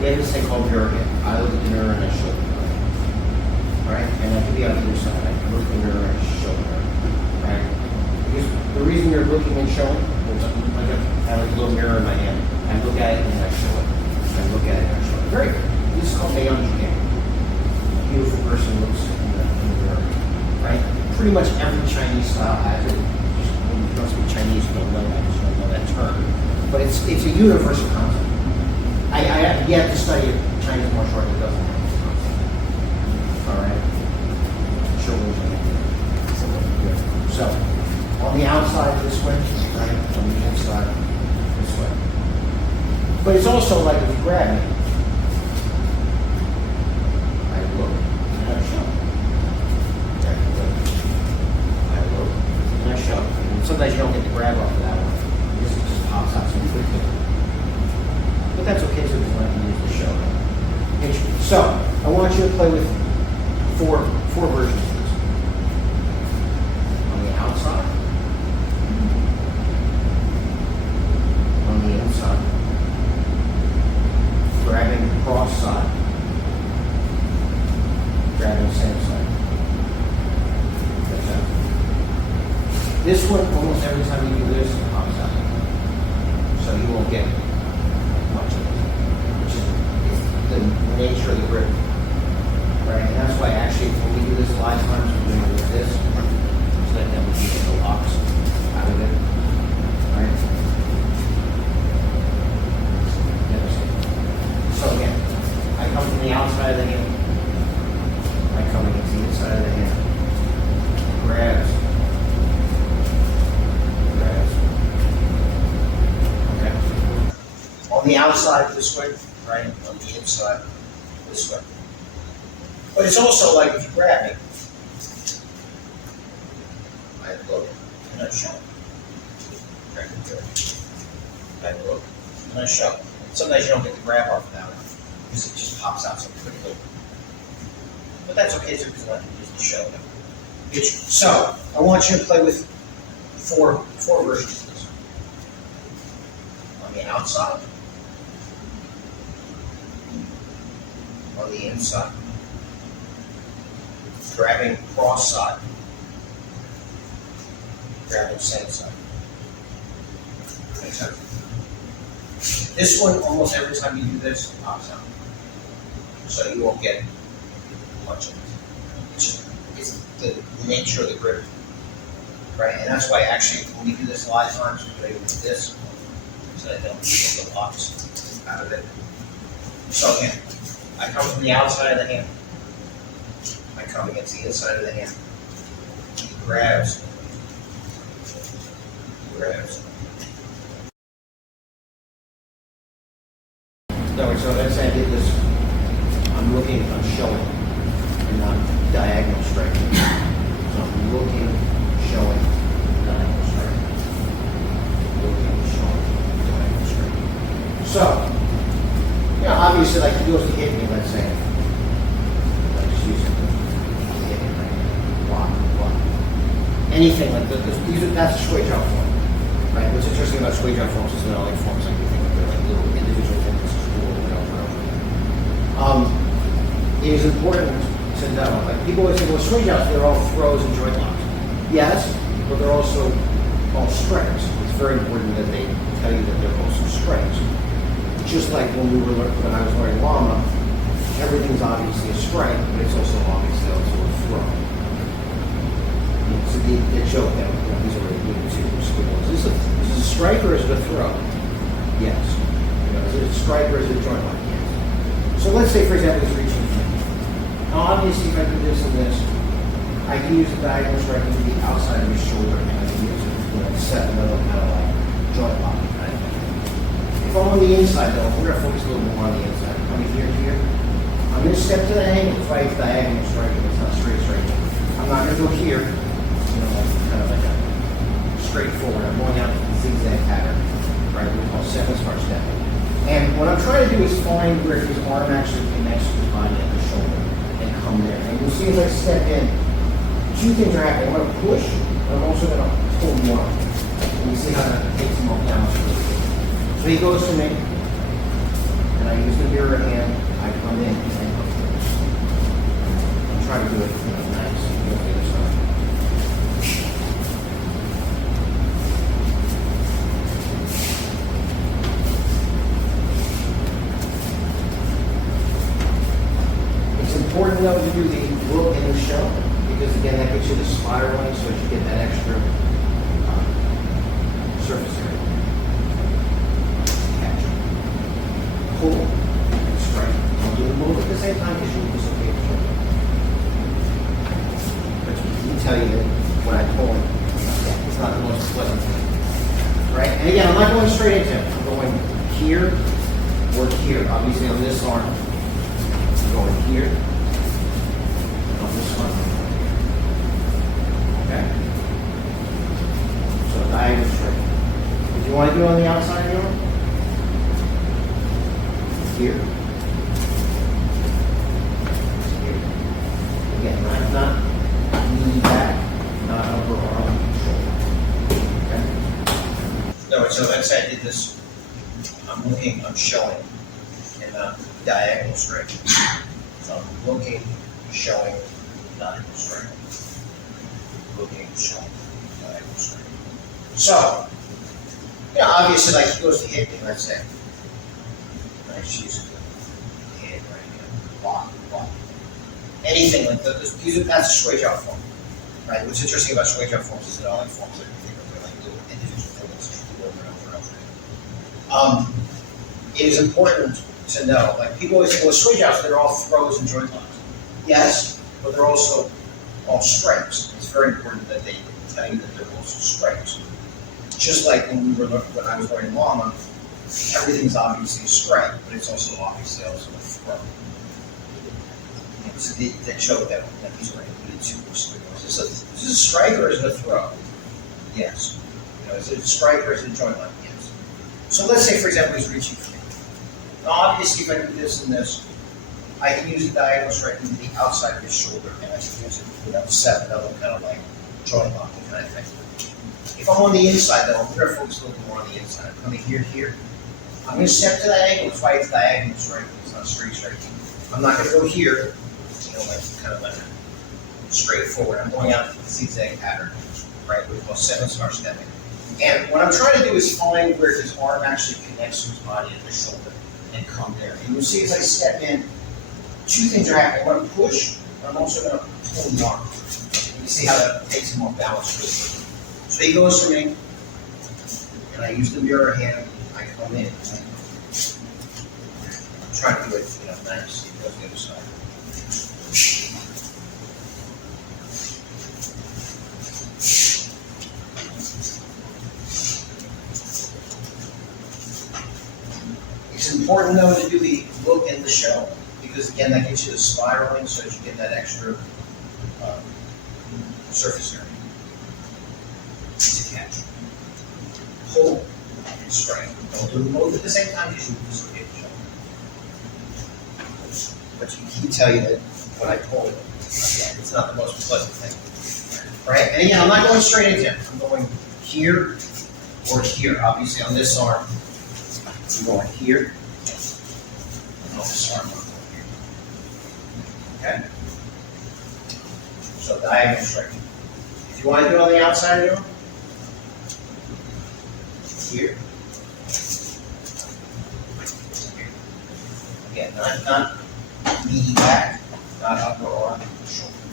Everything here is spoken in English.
We have this thing called mirror here. I look at the mirror and I show the mirror. Right? And I could be on either side. I can look at the mirror and show the mirror. Right? Because the reason you're looking and showing is I have a little mirror in my hand. I look at it and then I show it. I look at it and I show it. Very good. This is called Mei Japan. A beautiful person looks in the mirror. Right? Pretty much every Chinese style has it. When you don't speak Chinese, you don't know that. You don't know that term. But it's a universal concept. I have yet to study Chinese martial art that doesn't have this concept. All right? So, on the outside this way, right? On the inside this way. But it's also like if you grab me, I look and I show. I look and I show. And sometimes you don't get the grab off of that one. This just pops out so quickly. But that's okay, so it's not use the show. So, I want you to play with four versions of this. On the outside, on the inside, grabbing cross side, grabbing same side. That's it. This one, almost every time you do this, it pops out. So you won't get much of it, which is the nature of the grip. Right? And that's why actually when we do this a lot of times, we're doing it with this, so that then we can get the locks out of it. Right? So again, I come from the outside of the hand, I come against the inside of the hand, grabs, okay? On the outside this way, right? On the inside this way. But it's also like if you grab me, I look and I show. Okay, good. I look and I show. Sometimes you don't get the grab off of that one because it just pops out so quickly. But that's okay too because I can use the show. So I want you to play with four versions of this. On the outside, on the inside, grabbing cross side, grabbing same side. Makes sense? This one, almost every time you do this, it pops out. So you won't get much of it. It's the nature of the grip. Right? And that's why actually when we do this a lot of times, we play with this, so that don't get the locks out of it. So again, I come from the outside of the hand. I come against the inside of the hand. He grabs. So let's say I did this. I'm looking, I'm showing, and not diagonal striking. So I'm looking, showing, diagonal striking. Looking, showing, diagonal striking. So, you know, obviously, like he goes to hit me, let's say. Let's use it. Hit me, right? Block. Anything like this. That's a Shuai Jiao form. Right? What's interesting about Shuai Jiao forms is they're not like forms like you think of. They're like little individual things. It is important to know, like people always say, well, Shuai Jiao, they're all throws and joint locks. Yes, but they're also all strikes. It's very important that they tell you that they're also strikes. Just like when I was learning Lama, everything's obviously a strike, but it's also obviously also a throw. So the joke that he's already alluded to in school is this a strike or is it a throw? Yes. Is it a strike or is it a joint lock? Yes. So let's say, for example, it's reaching for me. Now, obviously, if I do this and this, I can use the diagonal striking to the outside of his shoulder, and I can use it, set another kind of like joint lock. Right? If I'm on the inside, though, we're going to focus a little more on the inside. Coming here to here, I'm going to step to the angle if it's diagonal striking. It's not straight striking. I'm not going to go here, kind of like a straightforward. I'm going out the zigzag pattern, right? We call 7-star stepping. And what I'm trying to do is find where his arm actually connects to his body at the shoulder and come there. And you'll see as I step in, two things are happening. I'm going to push, but I'm also going to pull you on. And you see how that takes him off down. So he goes to me, and I use the mirror hand spiraling so that you get that extra surface area. Catch. Pull and strike. Don't do them both at the same time because you'll dislocate the shoulder. But you can tell you that when I pull it, it's not the most pleasant thing. Right? And again, I'm not going straight into it. I'm going here or here. Obviously on this arm, I'm going here. On this arm. Okay? So diagonal straight. If you want to do it on the outside of the arm, here. Here. Again, not knee back, not upper arm, shoulder. Okay? No, so let's say I did this. I'm showing in a diagonal straight. So I'm looking, showing, diagonal straight. Looking, showing, diagonal straight. So, obviously, like he goes to hit me, let's say. Nice, use the hand right here. Block. Anything like that. That's a Shuai Jiao form. Right? What's interesting about Shuai Jiao forms is that all like forms that you think are like little individual things that you do over and over and over. It is important to know, like people always say, well, Shuai Jiaos, they're all throws and joint lines. Yes, but they're also all strikes. It's very important that they tell you that they're also strikes. Just like when I was learning Lama, everything's obviously a strike, but it's also obviously also a throw. So that showed that he's wearing two strikes. Is this a strike or is it a throw? Yes. Is it a strike or is it a joint line? Yes. So let's say, for example, he's reaching for me. Now, obviously, if I do this and this, I can use the diagonal strike into the outside of his shoulder, and I can use it, set another kind of like joint locking kind of thing. If I'm on the inside, though, I'm going to focus a little bit more on the inside. I'm coming here. I'm going to step to that angle. That's why it's diagonal strike. It's not straight strike. I'm not going to go here, kind of like straight forward. I'm going out the zigzag pattern, right? What we call 7-star stepping. And what I'm trying to do is find where his arm actually connects to his body at the shoulder and come there. And you'll see as I step in, two things are happening. I'm going to push, but I'm also going to pull the arm. You see how that takes him more balance really quickly. So he goes for me, and I use the mirror hand. I come in. I'm trying to do it, nice. He goes the other side. It's important, though, to do the look and the show, because, again, that gets you the spiraling so that you get that extra surface area. To catch. Pull and strike. Don't do them both at the same time because you will dislocate the shoulder. But you can tell you that when I pull it, again, it's not the most pleasant thing. Right? And again, I'm not going straight into him. I'm going here or here. Obviously, on this arm, I'm going here. And on this arm, I'm going here. Okay? So diagonal strike. If you want to do it on the outside of the arm, here. Again, not knee back, not upper arm, shoulder.